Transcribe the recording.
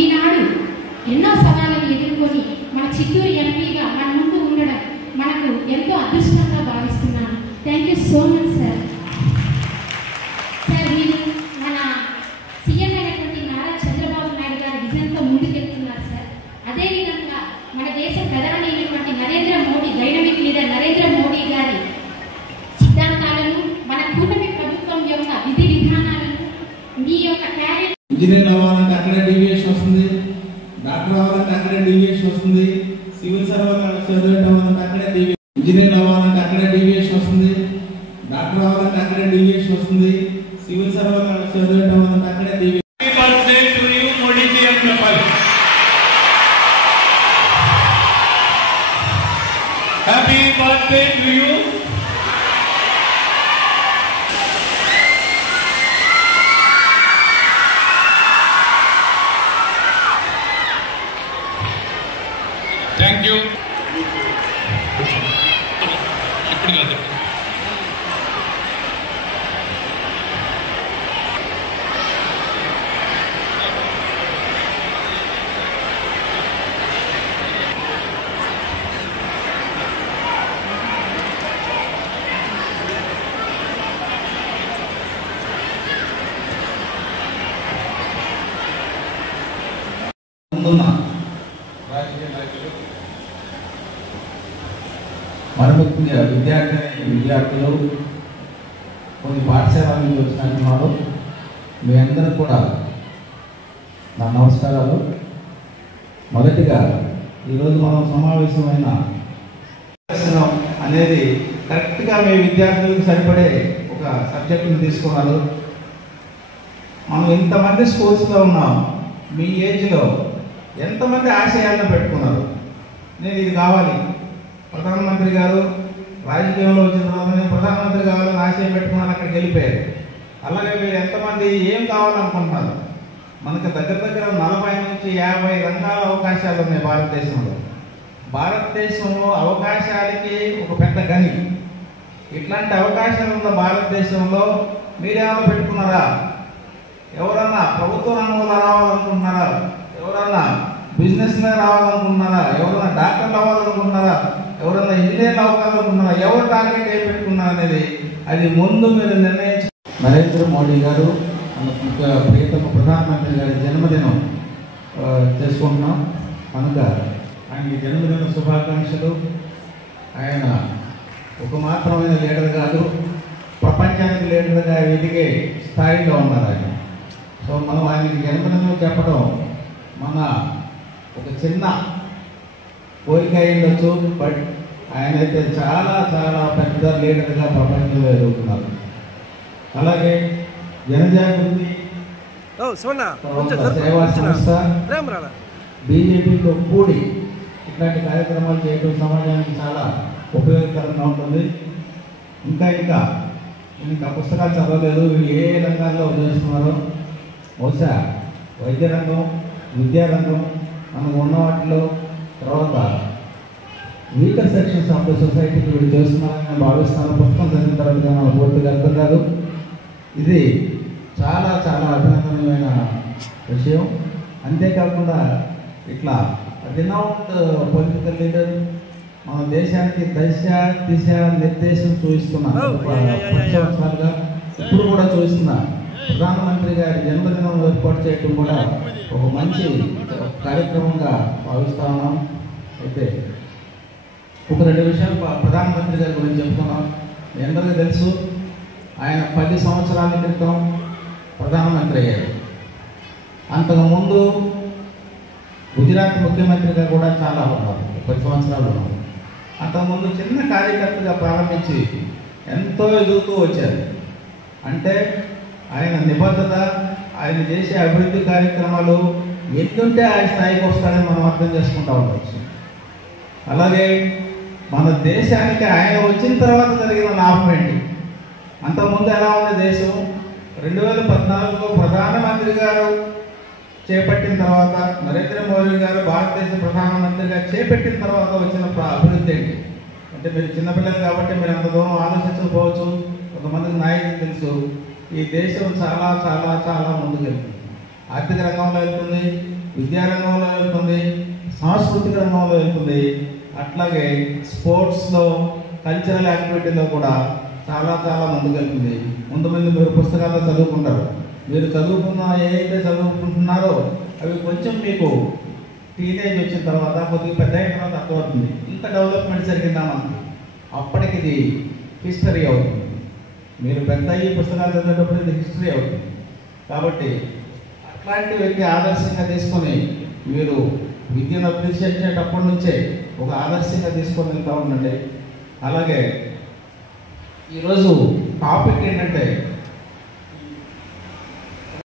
ఈనాడు ఎన్నో సవాళ్ళను ఎదుర్కొని మన చిత్తూరు ఎంపీగా మన ముందు ఉండడం మనకు ఎంతో అదృష్టంగా భావిస్తున్నాను. Thank you so much sir. Sir మీరు మన సీఎం అయినటువంటి నారా చంద్రబాబు నాయుడు గారి విజన్తో ముందుకెళ్తున్నారు సార్. అదేవిధంగా మన దేశ ప్రధాని అయినటువంటి నరేంద్ర మోడీ, డైనమిక్ లీడర్ నరేంద్ర మోడీ గారి సిద్ధాంతాలను, మన కూటమి ప్రభుత్వం యొక్క విధి విధానాలను మీ యొక్క క్యారియర్ ఇంజనీర్ అవ్వాలంటే అక్కడే డీవియేషన్ వస్తుంది, డాక్టర్ అవ్వాలంటే అక్కడే డీవియేషన్ వస్తుంది, సివిల్ సర్వీస్ చదివేటవ్వాలంటే అక్కడే డీవియేషన్, ఇంజనీర్ అవ్వాలంటే అక్కడే డీవియేషన్ వస్తుంది, డాక్టర్ అవ్వాలంటే అక్కడే డీవియేషన్ వస్తుంది, సివిల్ సర్వీస్ చదివేటవ్వాలంటే అక్కడే deviation. Happy birthday to you. Thank you. మరొక విద్యార్థులు కొన్ని పాఠశాలల నుంచి వచ్చినట్టున్నారు. మీ అందరూ కూడా నా నమస్కారాలు. మొదటిగా ఈరోజు మనం సమావేశమైన అనేది కరెక్ట్గా మీ విద్యార్థులకు సరిపడే ఒక సబ్జెక్టును తీసుకున్నారు. మనం ఇంతమంది స్కూల్స్లో ఉన్నాం. మీ ఏజ్లో ఎంతమంది ఆశయాలను పెట్టుకున్నారు? నేను ఇది కావాలి, ప్రధానమంత్రి గారు రాజకీయంలో వచ్చిన తర్వాత నేను ప్రధానమంత్రి కావాలని ఆశయం పెట్టుకున్నాను, అక్కడికి వెళ్ళిపోయారు. అలాగే మీరు ఎంతమంది ఏం కావాలనుకుంటున్నారు? మనకు దగ్గర 40 నుంచి 50 రంగాల అవకాశాలు ఉన్నాయి భారతదేశంలో. భారతదేశంలో అవకాశాలకి ఒక పెద్ద గని. ఇట్లాంటి అవకాశాలు ఉన్న భారతదేశంలో మీరేమైనా పెట్టుకున్నారా? ఎవరన్నా ప్రభుత్వ రంగంలో రావాలనుకుంటున్నారా? ఎవరన్నా బిజినెస్ మీద రావాలనుకుంటున్నారా? ఎవరన్నా డాక్టర్లు అవ్వాలనుకుంటున్నారా? ఎవరన్నా ఇంజనీర్లు అవ్వాలనుకుంటున్నారా? ఎవరు టార్గెట్ ఏం పెట్టుకున్నారు అనేది అది ముందు మీరు నిర్ణయించ. నరేంద్ర మోడీ గారు ప్రియతమ ప్రధానమంత్రి గారి జన్మదినం చేసుకుంటున్నాం కనుక ఆయనకి జన్మదిన శుభాకాంక్షలు. ఆయన ఒక మాత్రమైన లీడర్ కాదు, ప్రపంచానికి లీడర్గా ఎదిగే స్థాయిలో ఉన్నారు ఆయన. సో మనం ఆయనకి జన్మదినం చెప్పడం మన ఒక చిన్న కోరిక అయ్యుండొచ్చు, బట్ ఆయన అయితే చాలా చాలా పెద్ద లీడర్గా ప్రపంచంలో ఎదుగుతున్నారు. అలాగే జనజాగృతి సేవా సంస్థ బీజేపీతో కూడి ఇట్లాంటి కార్యక్రమాలు చేయడం సమాజానికి చాలా ఉపయోగకరంగా ఉంటుంది. ఇంకా పుస్తకాలు చదవలేదు, వీళ్ళు ఏ రంగాల్లో చేస్తున్నారో బహుశా వైద్య రంగం, విద్యారంగం మనకు ఉన్న వాటిలో తర్వాత వీకర్ సెక్షన్స్ ఆఫ్ ద సొసైటీకి వీళ్ళు చేస్తున్నారని నేను భావిస్తున్నాను. పుస్తకం చదివిన తర్వాత మనం పూర్తిగా అర్థం కాదు. ఇది చాలా చాలా అభినందనమైన విషయం. అంతేకాకుండా ఇట్లా రినౌండ్ పొలిటికల్ లీడర్ మన దేశానికి దిశ నిర్దేశం చూపిస్తున్నారు. 10 సంవత్సరాలుగా ఇప్పుడు కూడా చూస్తున్నా. ప్రధానమంత్రి గారి జన్మదినం ఏర్పాటు చేయడం కూడా ఒక మంచి కార్యక్రమంగా భావిస్తా ఉన్నాం. అయితే ఒక 2 విషయాలు ప్రధానమంత్రి గారి గురించి చెప్తున్నాం. మీ అందరికీ తెలుసు, ఆయన 10 సంవత్సరాల క్రితం ప్రధానమంత్రి అయ్యారు. అంతకుముందు గుజరాత్ ముఖ్యమంత్రిగా కూడా చాలా ఉన్నారు, 10 సంవత్సరాలు ఉన్నారు. అంతకుముందు చిన్న కార్యకర్తగా ప్రారంభించి ఎంతో ఎదుగుతూ వచ్చారు. అంటే ఆయన నిబద్ధత, ఆయన చేసే అభివృద్ధి కార్యక్రమాలు ఎందుంటే ఆయన స్థాయికి వస్తాడని మనం అర్థం చేసుకుంటూ ఉండవచ్చు. అలాగే మన దేశానికి ఆయన వచ్చిన తర్వాత జరిగిన లాభం ఏంటి? అంతకుముందు ఎలా ఉంది దేశం? 2014లో ప్రధానమంత్రి గారు చేపట్టిన తర్వాత, నరేంద్ర మోడీ గారు భారతదేశ ప్రధానమంత్రిగా చేపట్టిన తర్వాత వచ్చిన అభివృద్ధి ఏంటి అంటే, మీరు చిన్నపిల్లలు కాబట్టి మీరు అంత దూరం ఆలోచించకపోవచ్చు, కొంతమందికి నాయకులు తెలుసు. ఈ దేశం చాలా చాలా చాలా ముందుకెళ్తుంది. ఆర్థిక రంగంలో వెళ్తుంది, విద్యా రంగంలో వెళ్తుంది, సాంస్కృతిక రంగంలో వెళ్తుంది. అట్లాగే స్పోర్ట్స్లో, కల్చరల్ యాక్టివిటీలో కూడా చాలా చాలా ముందుకెళ్తుంది. ముందు మీరు పుస్తకాల్లో చదువుకుంటారు. మీరు చదువుకున్న ఏదైతే చదువుకుంటున్నారో అవి కొంచెం మీకు టీనేజ్ వచ్చిన తర్వాత, కొద్దిగా పెద్ద అయిన తర్వాత అర్థమవుతుంది ఇంత డెవలప్మెంట్ జరిగిందా మనకి. అప్పటికి ఇది హిస్టరీ అవుతుంది. మీరు పెద్ద ఈ పుస్తకాలు చదివేటప్పుడు ఇది హిస్టరీ అవుతుంది. కాబట్టి అట్లాంటి వ్యక్తి ఆదర్శంగా తీసుకొని మీరు విద్యను అభ్యసించేటప్పటి నుంచే ఒక ఆదర్శంగా తీసుకొని వెళ్తూ ఉండండి. అలాగే ఈరోజు టాపిక్ ఏంటంటే